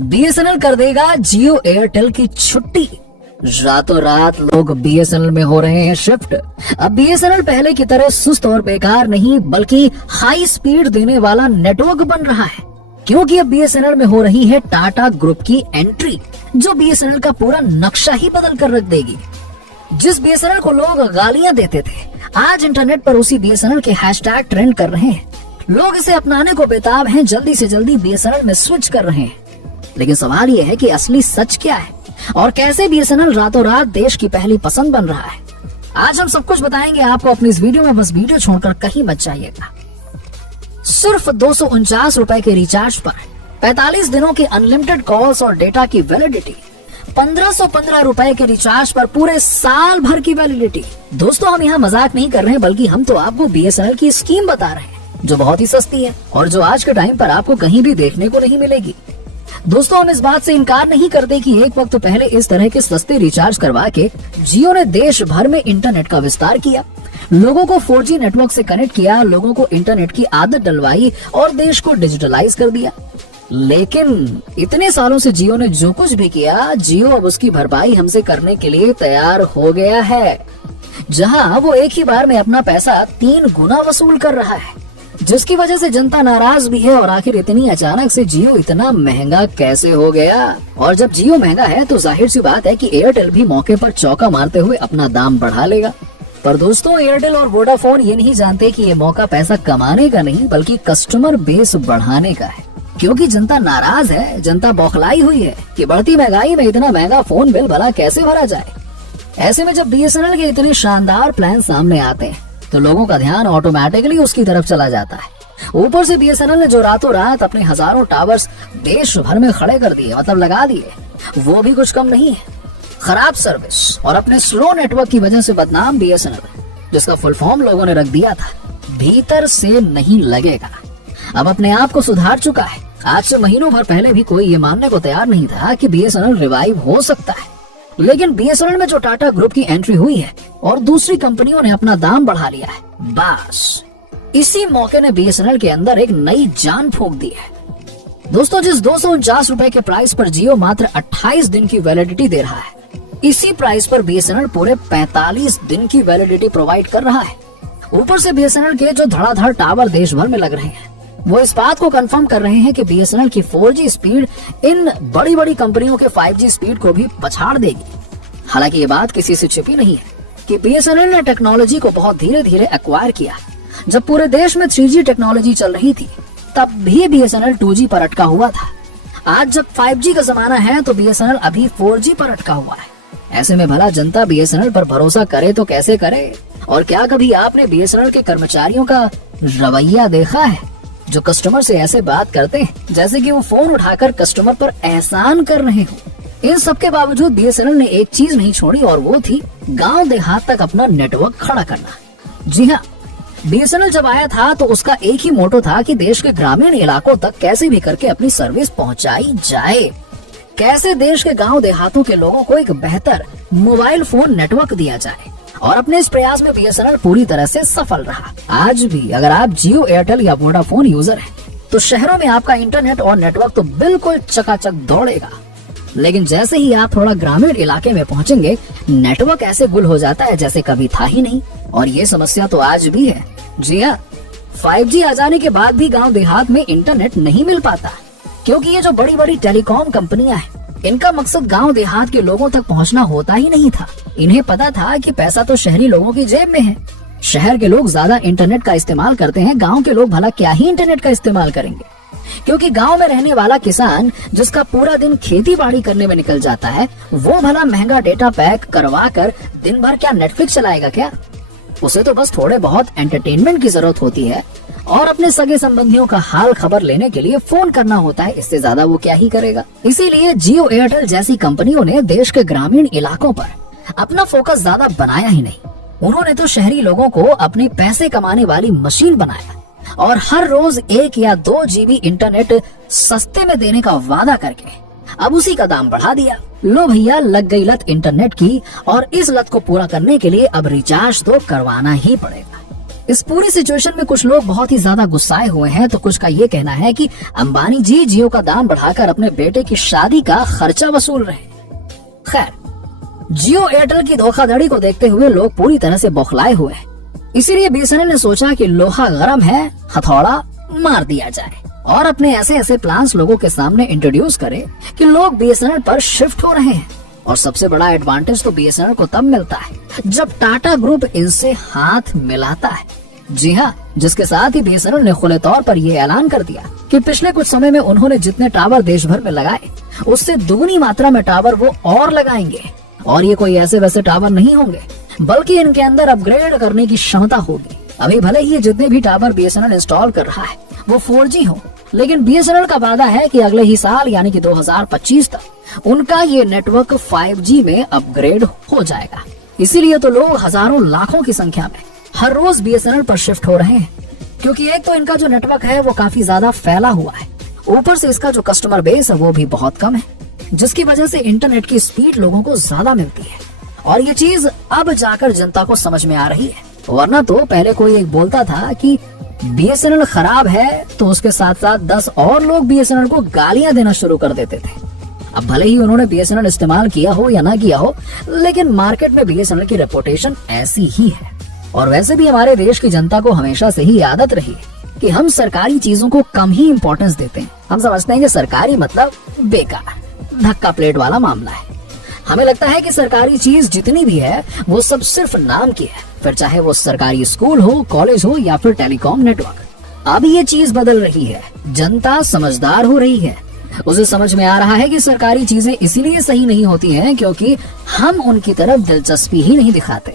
BSNL कर देगा जियो एयरटेल की छुट्टी। रातों रात लोग बीएसएनएल में हो रहे हैं शिफ्ट। अब बीएसएनएल पहले की तरह सुस्त और बेकार नहीं बल्कि हाई स्पीड देने वाला नेटवर्क बन रहा है, क्योंकि अब बीएसएनएल में हो रही है टाटा ग्रुप की एंट्री, जो बीएसएनएल का पूरा नक्शा ही बदल कर रख देगी। जिस बीएसएनएल को लोग गालियां देते थे, आज इंटरनेट पर उसी बीएसएनएल के हैशटैग ट्रेंड कर रहे हैं। लोग इसे अपनाने को बेताब हैं, जल्दी से जल्दी बीएसएनएल में स्विच कर रहे हैं। लेकिन सवाल यह है कि असली सच क्या है और कैसे बीएसएनएल रातों रात देश की पहली पसंद बन रहा है। आज हम सब कुछ बताएंगे आपको अपनी इस वीडियो में, बस वीडियो छोड़कर कहीं मत जाइएगा। सिर्फ 249 रुपए के रिचार्ज पर 45 दिनों के अनलिमिटेड कॉल्स और डेटा की वैलिडिटी, 1515 रुपए के रिचार्ज पर पूरे साल भर की वैलिडिटी। दोस्तों, हम यहाँ मजाक नहीं कर रहे हैं, बल्कि हम तो आपको बीएसएनएल की स्कीम बता रहे हैं, जो बहुत ही सस्ती है और जो आज के टाइम पर आपको कहीं भी देखने को नहीं मिलेगी। दोस्तों, हम इस बात से इनकार नहीं करते कि एक वक्त पहले इस तरह के सस्ते रिचार्ज करवा के जियो ने देश भर में इंटरनेट का विस्तार किया, लोगों को 4G नेटवर्क से कनेक्ट किया, लोगों को इंटरनेट की आदत डलवाई और देश को डिजिटलाइज कर दिया। लेकिन इतने सालों से जियो ने जो कुछ भी किया, जियो अब उसकी भरपाई हमसे करने के लिए तैयार हो गया है, जहां वो एक ही बार में अपना पैसा 3 गुना वसूल कर रहा है, जिसकी वजह से जनता नाराज भी है। और आखिर इतनी अचानक से जियो इतना महंगा कैसे हो गया? और जब जियो महंगा है तो जाहिर सी बात है कि एयरटेल भी मौके पर चौका मारते हुए अपना दाम बढ़ा लेगा। पर दोस्तों, एयरटेल और वोडाफोन ये नहीं जानते कि ये मौका पैसा कमाने का नहीं बल्कि कस्टमर बेस बढ़ाने का है, क्योंकि जनता नाराज है, जनता बौखलाई हुई है कि बढ़ती महंगाई में इतना महंगा फोन बिल भला कैसे भरा जाए। ऐसे में जब बीएसएनएल के इतने शानदार प्लान सामने आते हैं तो लोगों का ध्यान ऑटोमेटिकली उसकी तरफ चला जाता है। ऊपर से बीएसएनएल ने जो रातों रात अपने हजारों टावर्स देश भर में खड़े कर दिए, मतलब लगा दिए, वो भी कुछ कम नहीं है। खराब सर्विस और अपने स्लो नेटवर्क की वजह से बदनाम बीएसएनएल, जिसका फुल फॉर्म लोगों ने रख दिया था भीतर से नहीं लगेगा, अब अपने आप को सुधार चुका है। आज से महीनों भर पहले भी कोई ये मानने को तैयार नहीं था कि बीएसएनएल रिवाइव हो सकता है, लेकिन बीएसएनएल में जो टाटा ग्रुप की एंट्री हुई है और दूसरी कंपनियों ने अपना दाम बढ़ा लिया है, बस इसी मौके ने बीएसएनएल के अंदर एक नई जान फूंक दी है। दोस्तों, जिस 249 रुपए के प्राइस पर जियो मात्र 28 दिन की वैलिडिटी दे रहा है, इसी प्राइस पर बीएसएनएल पूरे 45 दिन की वैलिडिटी प्रोवाइड कर रहा है। ऊपर से बीएसएनएल के जो धड़ाधड़ टावर देश भर में लग रहे हैं, वो इस बात को कंफर्म कर रहे हैं कि बीएसएनएल की 4G स्पीड इन बड़ी बड़ी कंपनियों के 5G स्पीड को भी पछाड़ देगी। हालांकि ये बात किसी से छिपी नहीं है कि बीएसएनएल ने टेक्नोलॉजी को बहुत धीरे धीरे एक्वायर किया। जब पूरे देश में 3G टेक्नोलॉजी चल रही थी, तब भी बीएसएनएल 2G पर अटका हुआ था। आज जब 5G का जमाना है तो बीएसएनएल अभी 4G पर अटका हुआ है। ऐसे में भला जनता बीएसएनएल पर भरोसा करे तो कैसे करे? और क्या कभी आपने बीएसएनएल के कर्मचारियों का रवैया देखा है, जो कस्टमर से ऐसे बात करते हैं जैसे कि वो फोन उठाकर कस्टमर पर एहसान कर रहे हो? इन सब के बावजूद बीएसएनएल ने एक चीज नहीं छोड़ी, और वो थी गांव देहात तक अपना नेटवर्क खड़ा करना। जी हाँ, बीएसएनएल जब आया था तो उसका एक ही मोटो था कि देश के ग्रामीण इलाकों तक कैसे भी करके अपनी सर्विस पहुंचाई जाए, कैसे देश के गांव देहातों के लोगों को एक बेहतर मोबाइल फोन नेटवर्क दिया जाए। और अपने इस प्रयास में बीएसएनएल पूरी तरह से सफल रहा। आज भी अगर आप जियो, एयरटेल या वोडाफोन यूजर हैं, तो शहरों में आपका इंटरनेट और नेटवर्क तो बिल्कुल चकाचक दौड़ेगा। लेकिन जैसे ही आप थोड़ा ग्रामीण इलाके में पहुंचेंगे, नेटवर्क ऐसे गुल हो जाता है जैसे कभी था ही नहीं। और ये समस्या तो आज भी है। जी हाँ, 5G आ जाने के बाद भी गाँव देहात में इंटरनेट नहीं मिल पाता, क्योंकि ये जो बड़ी बड़ी टेलीकॉम कंपनियां हैं, इनका मकसद गांव देहात के लोगों तक पहुंचना होता ही नहीं था। इन्हें पता था कि पैसा तो शहरी लोगों की जेब में है। शहर के लोग ज्यादा इंटरनेट का इस्तेमाल करते हैं, गांव के लोग भला क्या ही इंटरनेट का इस्तेमाल करेंगे? क्योंकि गांव में रहने वाला किसान, जिसका पूरा दिन खेती बाड़ी करने में निकल जाता है, वो भला महंगा डेटा पैक करवा कर दिन भर क्या नेटफ्लिक्स चलाएगा क्या? उसे तो बस थोड़े बहुत एंटरटेनमेंट की जरूरत होती है और अपने सगे संबंधियों का हाल खबर लेने के लिए फोन करना होता है। इससे ज्यादा वो क्या ही करेगा? इसीलिए जियो, एयरटेल जैसी कंपनियों ने देश के ग्रामीण इलाकों पर अपना फोकस ज्यादा बनाया ही नहीं। उन्होंने तो शहरी लोगों को अपने पैसे कमाने वाली मशीन बनाया और हर रोज 1 या 2 GB इंटरनेट सस्ते में देने का वादा करके अब उसी का दाम बढ़ा दिया। लो भैया, लग गई लत इंटरनेट की, और इस लत को पूरा करने के लिए अब रिचार्ज तो करवाना ही पड़ेगा। इस पूरी सिचुएशन में कुछ लोग बहुत ही ज्यादा गुस्साए हुए हैं, तो कुछ का ये कहना है कि अंबानी जी जियो का दाम बढ़ाकर अपने बेटे की शादी का खर्चा वसूल रहे हैं। खैर, जियो एयरटेल की धोखाधड़ी को देखते हुए लोग पूरी तरह से बौखलाए हुए हैं। इसीलिए बीएसएनएल ने सोचा कि लोहा गरम है, हथौड़ा मार दिया जाए और अपने ऐसे ऐसे प्लान्स लोगों के सामने इंट्रोड्यूस करे कि लोग बीएसएनएल पर शिफ्ट हो रहे हैं। और सबसे बड़ा एडवांटेज तो बीएसएनएल को तब मिलता है जब टाटा ग्रुप इनसे हाथ मिलाता है। जी हाँ, जिसके साथ ही बीएसएनएल ने खुले तौर पर यह ऐलान कर दिया कि पिछले कुछ समय में उन्होंने जितने टावर देश भर में लगाए उससे दुगनी मात्रा में टावर वो और लगाएंगे। और ये कोई ऐसे वैसे टावर नहीं होंगे, बल्कि इनके अंदर अपग्रेड करने की क्षमता होगी। अभी भले ही ये जितने भी टावर बीएसएनएल इंस्टॉल कर रहा है वो 4G हो, लेकिन बीएसएनएल का वादा है कि अगले ही साल यानी कि 2025 तक उनका ये नेटवर्क 5G में अपग्रेड हो जाएगा। इसीलिए तो लोग हजारों लाखों की संख्या में हर रोज बीएसएनएल पर शिफ्ट हो रहे हैं, क्योंकि एक तो इनका जो नेटवर्क है वो काफी ज्यादा फैला हुआ है, ऊपर से इसका जो कस्टमर बेस है वो भी बहुत कम है, जिसकी वजह से इंटरनेट की स्पीड लोगों को ज्यादा मिलती है। और ये चीज अब जाकर जनता को समझ में आ रही है, वरना तो पहले कोई एक बोलता था कि बीएसएनएल खराब है तो उसके साथ साथ 10 और लोग बीएसएनएल को गालियां देना शुरू कर देते थे। अब भले ही उन्होंने बीएसएनएल इस्तेमाल किया हो या ना किया हो, लेकिन मार्केट में बीएसएनएल की रेपुटेशन ऐसी ही है। और वैसे भी हमारे देश की जनता को हमेशा से ही आदत रही है कि हम सरकारी चीजों को कम ही इम्पोर्टेंस देते हैं। हम समझते हैं कि सरकारी मतलब बेकार, धक्का प्लेट वाला मामला है। हमें लगता है कि सरकारी चीज जितनी भी है वो सब सिर्फ नाम की है, फिर चाहे वो सरकारी स्कूल हो, कॉलेज हो या फिर टेलीकॉम नेटवर्क। अब ये चीज बदल रही है, जनता समझदार हो रही है। उसे समझ में आ रहा है कि सरकारी चीजें इसीलिए सही नहीं होती हैं क्योंकि हम उनकी तरफ दिलचस्पी ही नहीं दिखाते,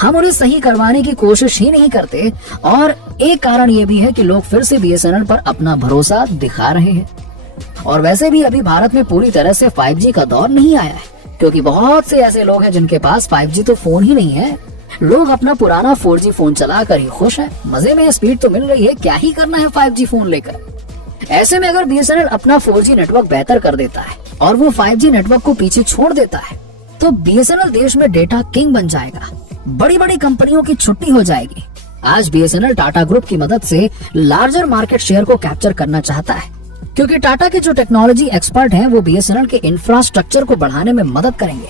हम उन्हें सही करवाने की कोशिश ही नहीं करते। और एक कारण ये भी है कि लोग फिर से बीएसएनएल पर अपना भरोसा दिखा रहे हैं। और वैसे भी अभी भारत में पूरी तरह से 5G का दौर नहीं आया है, क्योंकि बहुत से ऐसे लोग हैं जिनके पास 5G तो फोन ही नहीं है। लोग अपना पुराना 4G फोन चलाकर ही खुश हैं, मजे में स्पीड तो मिल रही है, क्या ही करना है 5G फोन लेकर। ऐसे में अगर बीएसएनएल अपना 4G नेटवर्क बेहतर कर देता है और वो 5G नेटवर्क को पीछे छोड़ देता है तो बीएसएनएल देश में डेटा किंग बन जाएगा, बड़ी बड़ी कंपनियों की छुट्टी हो जाएगी। आज बीएसएनएल टाटा ग्रुप की मदद से लार्जर मार्केट शेयर को कैप्चर करना चाहता है, क्योंकि टाटा के जो टेक्नोलॉजी एक्सपर्ट हैं वो बीएसएनएल के इंफ्रास्ट्रक्चर को बढ़ाने में मदद करेंगे,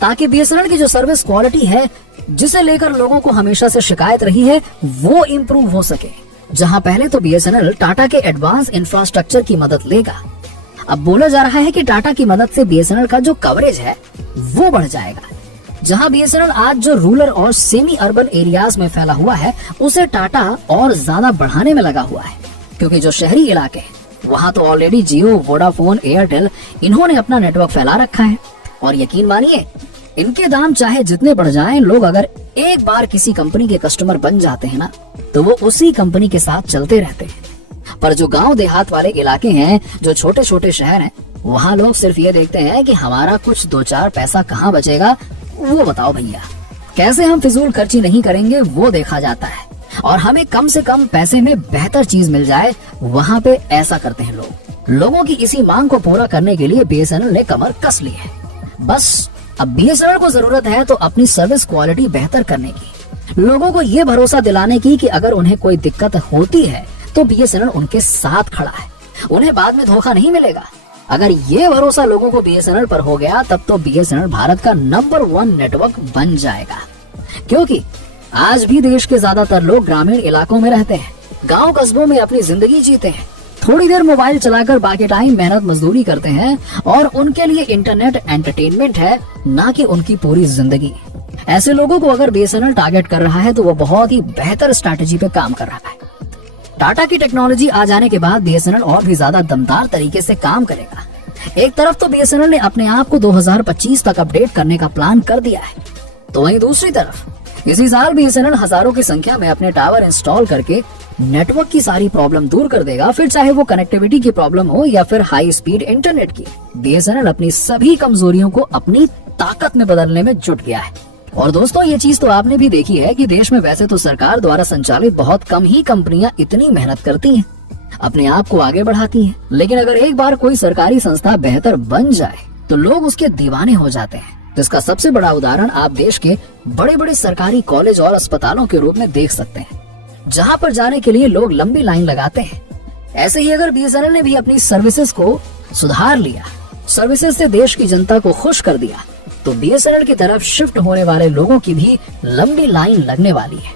ताकि बीएसएनएल की जो सर्विस क्वालिटी है जिसे लेकर लोगों को हमेशा से शिकायत रही है वो इम्प्रूव हो सके। जहां पहले तो बीएसएनएल टाटा के एडवांस इंफ्रास्ट्रक्चर की मदद लेगा, अब बोला जा रहा है कि टाटा की मदद से बीएसएनएल का जो कवरेज है वो बढ़ जाएगा। जहां बीएसएनएल आज जो रूरल और सेमी अर्बन एरियाज में फैला हुआ है उसे टाटा और ज्यादा बढ़ाने में लगा हुआ है, क्योंकि जो शहरी इलाके हैं वहां तो ऑलरेडी जियो, वोडाफोन, एयरटेल इन्होंने अपना नेटवर्क फैला रखा है। और यकीन मानिए, इनके दाम चाहे जितने बढ़ जाएं, लोग अगर एक बार किसी कंपनी के कस्टमर बन जाते हैं ना तो वो उसी कंपनी के साथ चलते रहते हैं। पर जो गांव देहात वाले इलाके हैं, जो छोटे छोटे शहर हैं, वहाँ लोग सिर्फ ये देखते हैं कि हमारा कुछ 2-4 पैसा कहाँ बचेगा, वो बताओ भैया। कैसे हम फिजूल खर्ची नहीं करेंगे वो देखा जाता है, और हमें कम से कम पैसे में बेहतर चीज मिल जाए, वहाँ पे ऐसा करते हैं लोग। लोगों की इसी मांग को पूरा करने के लिए बीएसएनएल ने कमर कस ली है। बस अब बीएसएनएल को जरूरत है तो अपनी सर्विस क्वालिटी बेहतर करने की, लोगों को ये भरोसा दिलाने की कि अगर उन्हें कोई दिक्कत होती है तो बीएसएनएल उनके साथ खड़ा है, उन्हें बाद में धोखा नहीं मिलेगा। अगर ये भरोसा लोगों को बीएसएनएल पर हो गया तब तो बीएसएनएल भारत का नंबर 1 नेटवर्क बन जाएगा, क्योंकि आज भी देश के ज्यादातर लोग ग्रामीण इलाकों में रहते हैं, गांव कस्बों में अपनी जिंदगी जीते हैं, थोड़ी देर मोबाइल चलाकर बाकी टाइम मेहनत मजदूरी करते हैं, और उनके लिए इंटरनेट एंटरटेनमेंट है, ना कि उनकी पूरी जिंदगी। ऐसे लोगों को अगर बीएसएनएल टारगेट कर रहा है तो वो बहुत ही बेहतर स्ट्रैटेजी पे काम कर रहा है। टाटा की टेक्नोलॉजी आ जाने के बाद बीएसएनएल और भी ज्यादा दमदार तरीके से काम करेगा। एक तरफ तो बीएसएनएल ने अपने आप को 2025 तक अपडेट करने का प्लान कर दिया है, तो वहीं दूसरी तरफ इसी साल बीएसएनएल हजारों की संख्या में अपने टावर इंस्टॉल करके नेटवर्क की सारी प्रॉब्लम दूर कर देगा, फिर चाहे वो कनेक्टिविटी की प्रॉब्लम हो या फिर हाई स्पीड इंटरनेट की। बीएसएनएल अपनी सभी कमजोरियों को अपनी ताकत में बदलने में जुट गया है। और दोस्तों, ये चीज तो आपने भी देखी है कि देश में वैसे तो सरकार द्वारा संचालित बहुत कम ही कंपनियां इतनी मेहनत करती हैं, अपने आप को आगे बढ़ाती हैं, लेकिन अगर एक बार कोई सरकारी संस्था बेहतर बन जाए तो लोग उसके दीवाने हो जाते हैं। जिसका सबसे बड़ा उदाहरण आप देश के बड़े बड़े सरकारी कॉलेज और अस्पतालों के रूप में देख सकते हैं। जहां पर जाने के लिए लोग लंबी लाइन लगाते हैं। ऐसे ही अगर बीएसएनएल ने भी अपनी सर्विसेज को सुधार लिया, सर्विसेज से देश की जनता को खुश कर दिया, तो बीएसएनएल की तरफ शिफ्ट होने वाले लोगों की भी लंबी लाइन लगने वाली है।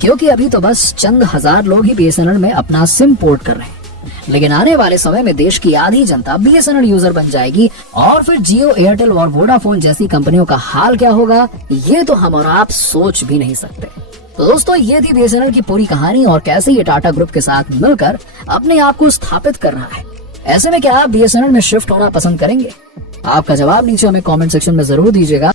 क्योंकि अभी तो बस चंद हजार लोग ही बीएसएनएल में अपना सिम पोर्ट कर रहे हैं, लेकिन आने वाले समय में देश की आधी जनता बीएसएनएल यूजर बन जाएगी और फिर जियो, एयरटेल और वोडाफोन जैसी कंपनियों का हाल क्या होगा, ये तो हम और आप सोच भी नहीं सकते। तो दोस्तों, ये थी बीएसएनएल की पूरी कहानी और कैसे ये टाटा ग्रुप के साथ मिलकर अपने आप को स्थापित कर रहा है। ऐसे में क्या आप बीएसएनएल में शिफ्ट होना पसंद करेंगे? आपका जवाब नीचे हमें कमेंट सेक्शन में जरूर दीजिएगा।